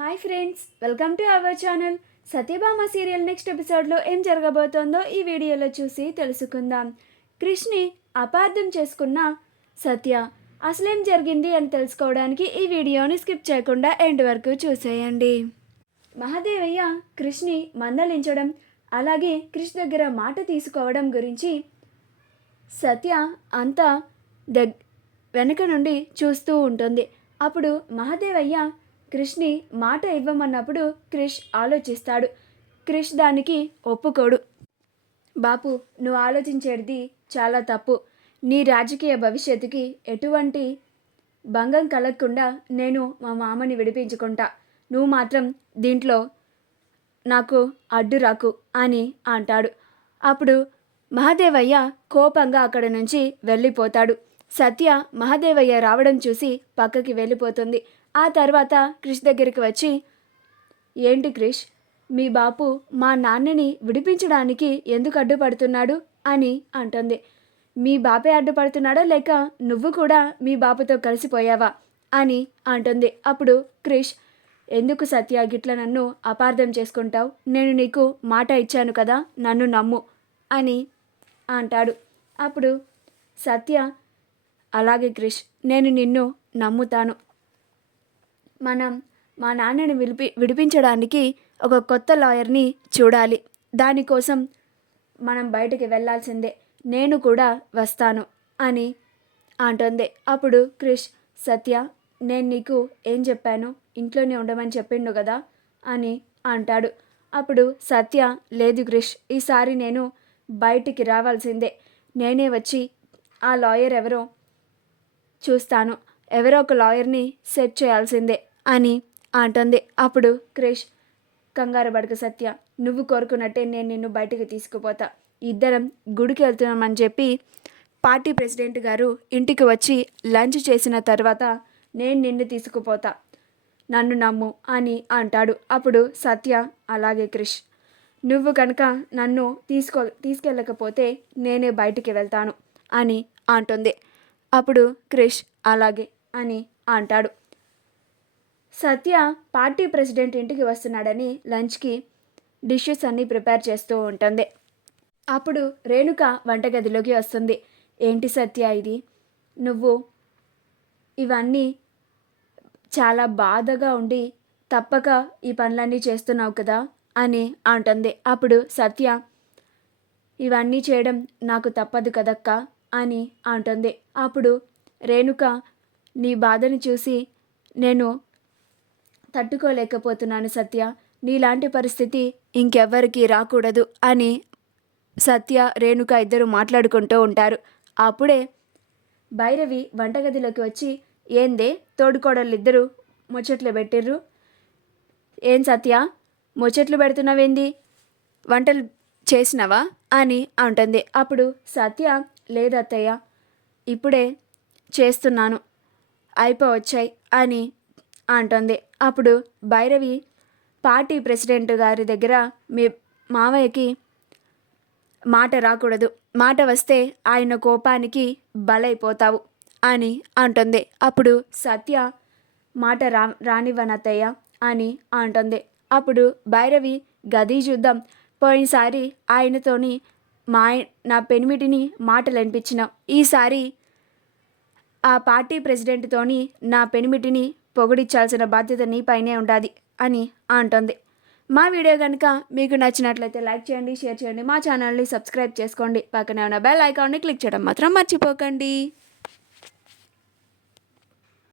Hi friends, welcome to our channel. Satyabhama serial next ఎపిసోడ్లో ఏం జరగబోతోందో ఈ వీడియోలో చూసి తెలుసుకుందాం. క్రిష్ని అపార్థం చేసుకున్న సత్య అసలేం జరిగింది అని తెలుసుకోవడానికి ఈ వీడియోని స్కిప్ చేయకుండా ఎండ్ వరకు చూసేయండి. మహాదేవయ్య క్రిష్ని మందలించడం, అలాగే క్రిష్ దగ్గర మాట తీసుకోవడం గురించి సత్య అంతా వెనక నుండి చూస్తూ ఉంటుంది. అప్పుడు మహాదేవయ్య క్రిష్ని మాట ఇవ్వమన్నప్పుడు క్రిష్ ఆలోచిస్తాడు. క్రిష్ దానికి ఒప్పుకోడు. బాపు, నువ్వు ఆలోచించేది చాలా తప్పు. నీ రాజకీయ భవిష్యత్తుకి ఎటువంటి భంగం కలగకుండా నేను మా మామని విడిపించుకుంటా. నువ్వు మాత్రం దీంట్లో నాకు అడ్డు రాకు అని అంటాడు. అప్పుడు మహాదేవయ్య కోపంగా అక్కడ నుంచి వెళ్ళిపోతాడు. సత్య మహాదేవయ్య రావడం చూసి పక్కకి వెళ్ళిపోతుంది. ఆ తర్వాత క్రిష్ దగ్గరికి వచ్చి, ఏంటి క్రిష్, మీ బాపు మా నాన్నని విడిపించడానికి ఎందుకు అడ్డుపడుతున్నాడు అని అంటుంది. మీ బాపే అడ్డుపడుతున్నాడా లేక నువ్వు కూడా మీ బాపుతో కలిసిపోయావా అని అంటుంది. అప్పుడు క్రిష్, ఎందుకు సత్య గిట్ల నన్ను అపార్థం చేసుకుంటావు? నేను నీకు మాట ఇచ్చాను కదా, నన్ను నమ్ము అని అంటాడు. అప్పుడు సత్య, అలాగే క్రిష్, నేను నిన్ను నమ్ముతాను. మనం మా నాన్నని విడిపించడానికి ఒక కొత్త లాయర్ని చూడాలి. దానికోసం మనం బయటికి వెళ్ళాల్సిందే. నేను కూడా వస్తాను అని అంటుంది. అప్పుడు క్రిష్, సత్య, నేను నీకు ఏం చెప్పాను? ఇంట్లోనే ఉండమని చెప్పిండు కదా అని అంటాడు. అప్పుడు సత్య, లేదు క్రిష్, ఈసారి నేను బయటికి రావాల్సిందే. నేనే వచ్చి ఆ లాయర్ ఎవరో చూస్తాను. ఎవరో ఒక లాయర్ని సెట్ చేయాల్సిందే అని అంటుంది. అప్పుడు క్రిష్, కంగారు పడక సత్య, నువ్వు కోరుకున్నట్టే నేను నిన్ను బయటకు తీసుకుపోతా. ఇద్దరం గుడికి వెళ్తున్నామని చెప్పి పార్టీ ప్రెసిడెంట్ గారు ఇంటికి వచ్చి లంచ్ చేసిన తర్వాత నేను నిన్ను తీసుకుపోతా, నన్ను నమ్ము అని అంటాడు. అప్పుడు సత్య, అలాగే క్రిష్, నువ్వు కనుక నన్ను తీసుకెళ్ళకపోతే నేనే బయటికి వెళ్తాను అని అంటుంది. అప్పుడు క్రిష్, అలాగే అని అంటాడు. సత్య పార్టీ ప్రెసిడెంట్ ఇంటికి వస్తున్నాడని లంచ్కి డిషెస్ అన్నీ ప్రిపేర్ చేస్తూ ఉంటుంది. అప్పుడు రేణుక వంటగదిలోకి వస్తుంది. ఏంటి సత్య ఇది, నువ్వు ఇవన్నీ చాలా బాధగా ఉండి తప్పక ఈ పనులన్నీ చేస్తున్నావు కదా అని అంటుంది. అప్పుడు సత్య, ఇవన్నీ చేయడం నాకు తప్పదు కదక్క అని అంటుంది. అప్పుడు రేణుక, నీ బాధను చూసి నేను తట్టుకోలేకపోతున్నాను సత్య, నీలాంటి పరిస్థితి ఇంకెవ్వరికి రాకూడదు అని సత్య రేణుక ఇద్దరు మాట్లాడుకుంటూ ఉంటారు. అప్పుడే భైరవి వంటగదిలోకి వచ్చి, ఏందే తోడుకోడళ్ళిద్దరూ ముచ్చట్లు పెట్టిర్రు? ఏం సత్య, ముచ్చట్లు పెడుతున్నావేంది? వంటలు చేసినవా అని అంటుంది. అప్పుడు సత్య, లేదత్తయ్య, ఇప్పుడే చేస్తున్నాను, అయిపోవచ్చాయి అని అంటుంది. అప్పుడు భైరవి, పార్టీ ప్రెసిడెంట్ గారి దగ్గర మీ మావయ్యకి మాట రాకూడదు, మాట వస్తే ఆయన కోపానికి బలైపోతావు అని అంటుంది. అప్పుడు సత్య, మాట రానివ్వనత్తయ్య అని అంటుంది. అప్పుడు భైరవి, గది చూద్దాం, పోయినసారి ఆయనతోని నా పెనిమిటిని మాటలు అనిపించినావు, ఈసారి ఆ పార్టీ ప్రెసిడెంట్తోని నా పెనిమిటిని పొగిడించాల్సిన బాధ్యత నీపైనే ఉండాలి అని అంటుంది. మా వీడియో కనుక మీకు నచ్చినట్లయితే లైక్ చేయండి, షేర్ చేయండి, మా ఛానల్ని సబ్స్క్రైబ్ చేసుకోండి, పక్కనే ఉన్న బెల్ ఐకాన్ని క్లిక్ చేయడం మాత్రం మర్చిపోకండి.